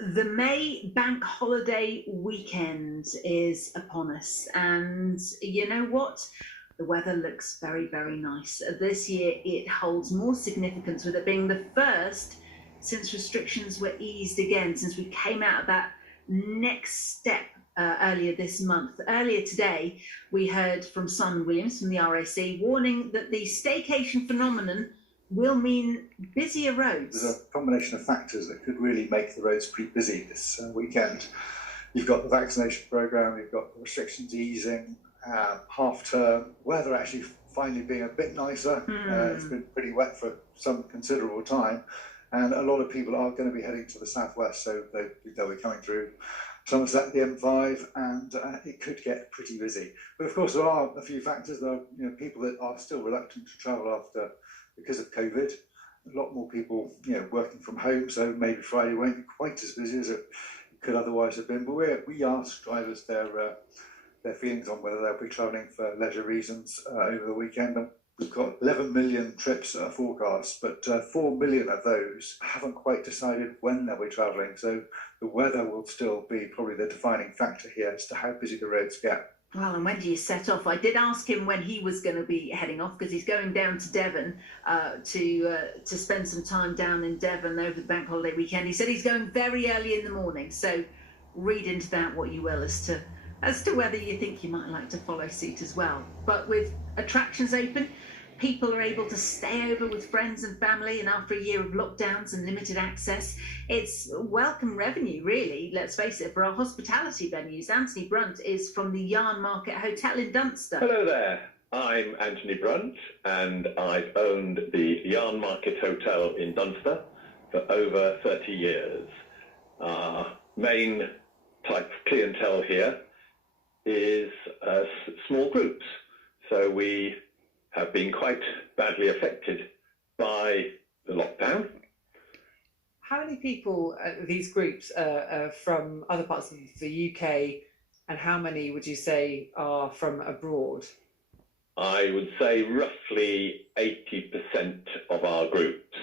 The May bank holiday weekend is upon us, and you know what? The weather looks very, very nice. This year it holds more significance with it being the first since restrictions were eased again, since we came out of that next step earlier this month. Earlier today, we heard from Simon Williams from the RAC warning that the staycation phenomenon will mean busier roads. There's a combination of factors that could really make the roads pretty busy this weekend. You've got the vaccination programme, you've got the restrictions easing, half-term, weather actually finally being a bit nicer. It's been pretty wet for some considerable time, and a lot of people are going to be heading to the southwest, so they'll be coming through Somerset, the M5, and it could get pretty busy. But of course, there are a few factors. There are people that are still reluctant to travel because of COVID. A lot more people working from home, so maybe Friday won't be quite as busy as it could otherwise have been. But we asked drivers their feelings on whether they'll be travelling for leisure reasons over the weekend. And we've got 11 million trips forecast, but 4 million of those haven't quite decided when they'll be travelling. So the weather will still be probably the defining factor here as to how busy the roads get. Well, and when do you set off? I did ask him when he was going to be heading off, because he's going down to Devon to spend some time down in Devon over the bank holiday weekend. He said he's going very early in the morning, so read into that what you will as to whether you think you might like to follow suit as well. But with attractions open, people are able to stay over with friends and family, and after a year of lockdowns and limited access, it's welcome revenue, really, let's face it, for our hospitality venues. Anthony Brunt is from the Yarn Market Hotel in Dunster. Hello there, I'm Anthony Brunt, and I've owned the Yarn Market Hotel in Dunster for over 30 years. Our main type of clientele here is small groups, so we have been quite badly affected by the lockdown. How many people, these groups, are from other parts of the UK, and how many would you say are from abroad? I would say roughly 80% of our groups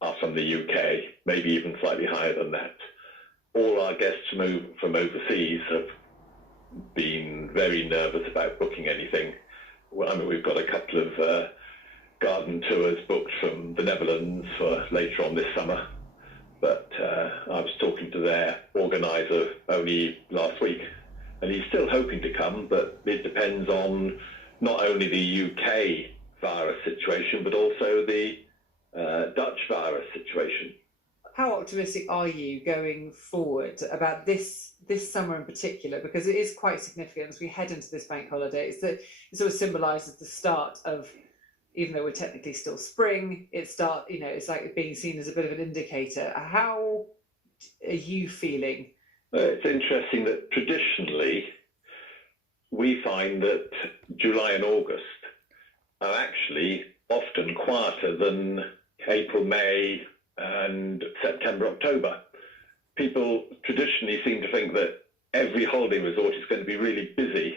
are from the UK, maybe even slightly higher than that. All our guests from overseas have been very nervous about booking anything. Well, I mean, we've got a couple of garden tours booked from the Netherlands for later on this summer, but I was talking to their organiser only last week, and he's still hoping to come, but it depends on not only the UK virus situation, but also the Dutch virus situation. How optimistic are you going forward about this summer in particular? Because it is quite significant as we head into this bank holiday. It sort of symbolises the start of, even though we're technically still spring, it's like being seen as a bit of an indicator. How are you feeling? It's interesting that traditionally we find that July and August are actually often quieter than April, May, and September, October. People traditionally seem to think that every holiday resort is going to be really busy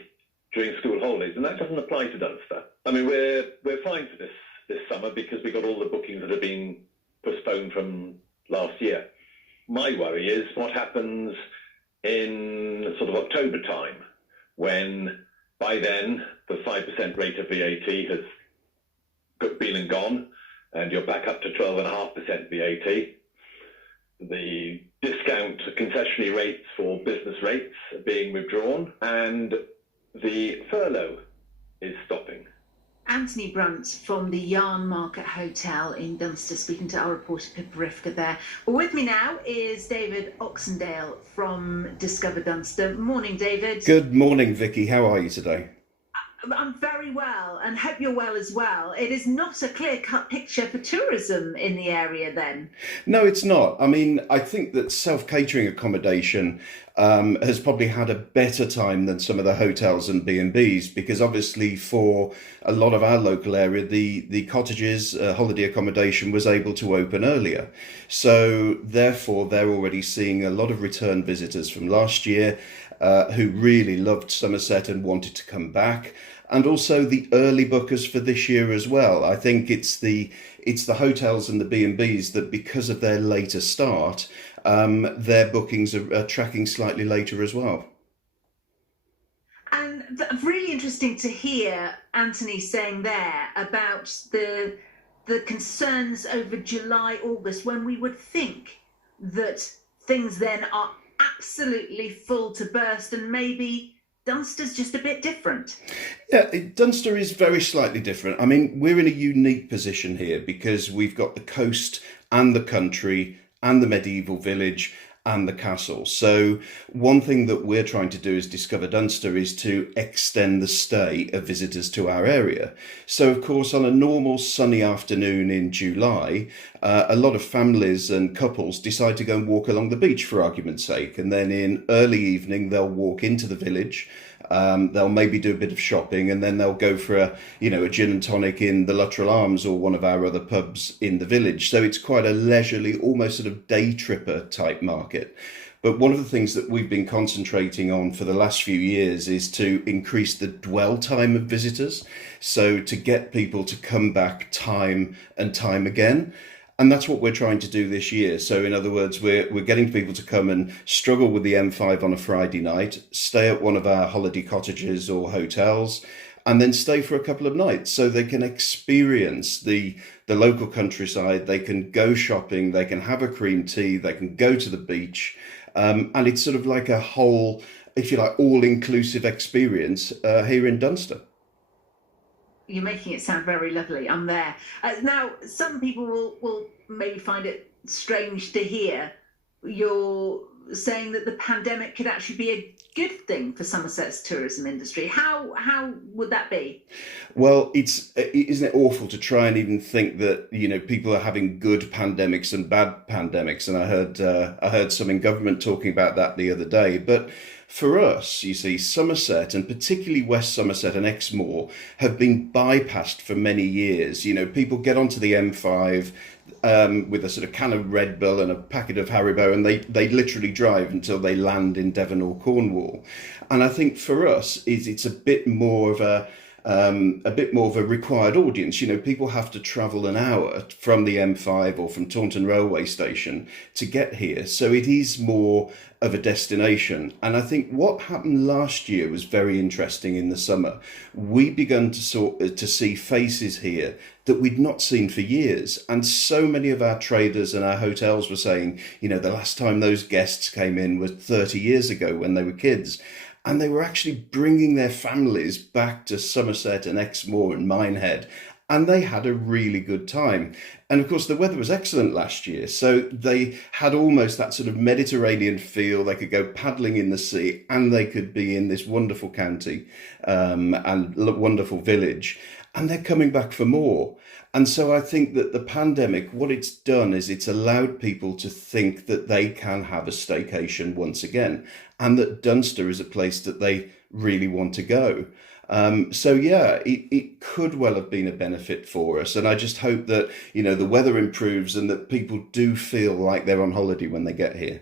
during school holidays, and that doesn't apply to Dunster. I mean, we're fine for this summer because we got all the bookings that have been postponed from last year. My worry is what happens in sort of October time, when by then the 5% rate of VAT has been and gone, and you're back up to 12.5% VAT. The discount concessionary rates for business rates are being withdrawn, and the furlough is stopping. Anthony Brunt from the Yarn Market Hotel in Dunster, speaking to our reporter Pippa Rifka there. Well, with me now is David Oxendale from Discover Dunster. Morning, David. Good morning, Vicky. How are you today? I'm very well, and hope you're well as well. It is not a clear-cut picture for tourism in the area then. No, it's not. I mean, I think that self-catering accommodation has probably had a better time than some of the hotels and B&Bs, because obviously for a lot of our local area, the cottages, holiday accommodation was able to open earlier. So therefore, they're already seeing a lot of return visitors from last year. who really loved Somerset and wanted to come back, and also the early bookers for this year as well. I think it's the hotels and the B&Bs that, because of their later start, their bookings are tracking slightly later as well. And really interesting to hear Anthony saying there about the concerns over July, August, when we would think that things then are absolutely full to burst, and maybe Dunster's just a bit different. Yeah, Dunster is very slightly different. I mean, we're in a unique position here because we've got the coast and the country and the medieval village and the castle. So one thing that we're trying to do as Discover Dunster is to extend the stay of visitors to our area. So of course, on a normal sunny afternoon in July, a lot of families and couples decide to go and walk along the beach, for argument's sake, and then in early evening they'll walk into the village. They'll maybe do a bit of shopping, and then they'll go for a gin and tonic in the Luttrell Arms or one of our other pubs in the village. So it's quite a leisurely, almost sort of day tripper type market. But one of the things that we've been concentrating on for the last few years is to increase the dwell time of visitors. So to get people to come back time and time again. And that's what we're trying to do this year. So in other words, we're getting people to come and struggle with the M5 on a Friday night, stay at one of our holiday cottages or hotels, and then stay for a couple of nights so they can experience the local countryside, they can go shopping, they can have a cream tea, they can go to the beach. And it's sort of like a whole, if you like, all-inclusive experience here in Dunster. You're making it sound very lovely. I'm there. Now, some people will maybe find it strange to hear you're saying that the pandemic could actually be a good thing for Somerset's tourism industry. How would that be? Well, isn't it awful to try and even think that people are having good pandemics and bad pandemics? And I heard some in government talking about that the other day, but. For us, you see, Somerset, and particularly West Somerset and Exmoor, have been bypassed for many years. People get onto the M5 with a sort of can of Red Bull and a packet of Haribo, and they literally drive until they land in Devon or Cornwall. And I think for us, it's a bit more of a required audience. People have to travel an hour from the M5 or from Taunton railway station to get here. So it is more of a destination. And I think what happened last year was very interesting in the summer. We began to see faces here that we'd not seen for years. And so many of our traders and our hotels were saying, the last time those guests came in was 30 years ago when they were kids. And they were actually bringing their families back to Somerset and Exmoor and Minehead, and they had a really good time. And of course, the weather was excellent last year, so they had almost that sort of Mediterranean feel. They could go paddling in the sea, and they could be in this wonderful county and wonderful village, and they're coming back for more. And so I think that the pandemic, what it's done is it's allowed people to think that they can have a staycation once again, and that Dunster is a place that they really want to go. It could well have been a benefit for us. And I just hope that, the weather improves and that people do feel like they're on holiday when they get here.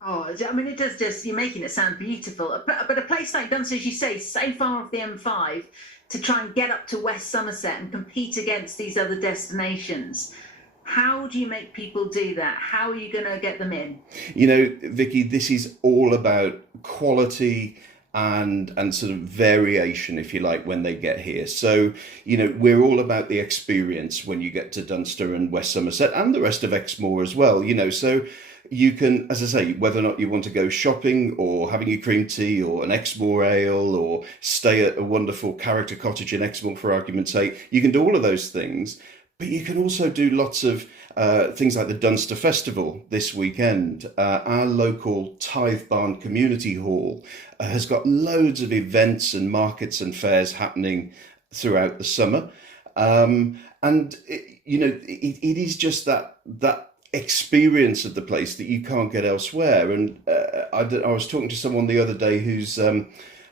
Oh, I mean, it does you're making it sound beautiful. But a place like Dunster, as you say, so far off the M5, to try and get up to West Somerset and compete against these other destinations. How do you make people do that? How are you going to get them in? Vicky, this is all about quality and sort of variation, if you like, when they get here. So, we're all about the experience when you get to Dunster and West Somerset and the rest of Exmoor as well, so you can, as I say, whether or not you want to go shopping or having your cream tea or an Exmoor ale or stay at a wonderful character cottage in Exmoor, for argument's sake, you can do all of those things. But you can also do lots of things like the Dunster Festival this weekend. Our local Tithe Barn Community Hall has got loads of events and markets and fairs happening throughout the summer. It is just that experience of the place that you can't get elsewhere. And I was talking to someone the other day who's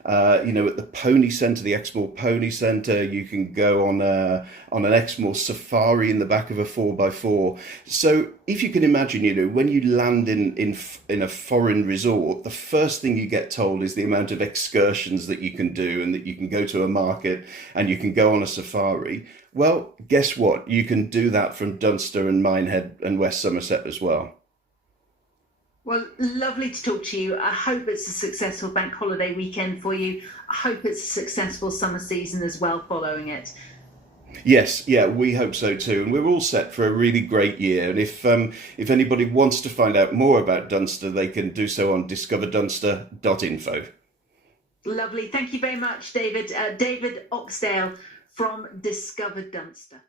At the Pony Centre, the Exmoor Pony Centre, you can go on an Exmoor safari in the back of a 4x4. So if you can imagine, when you land in a foreign resort, the first thing you get told is the amount of excursions that you can do, and that you can go to a market and you can go on a safari. Well, guess what? You can do that from Dunster and Minehead and West Somerset as well. Well, lovely to talk to you. I hope it's a successful bank holiday weekend for you. I hope it's a successful summer season as well following it. Yes, yeah, we hope so too. And we're all set for a really great year. And if anybody wants to find out more about Dunster, they can do so on discoverdunster.info. Lovely. Thank you very much, David. David Oxendale from Discover Dunster.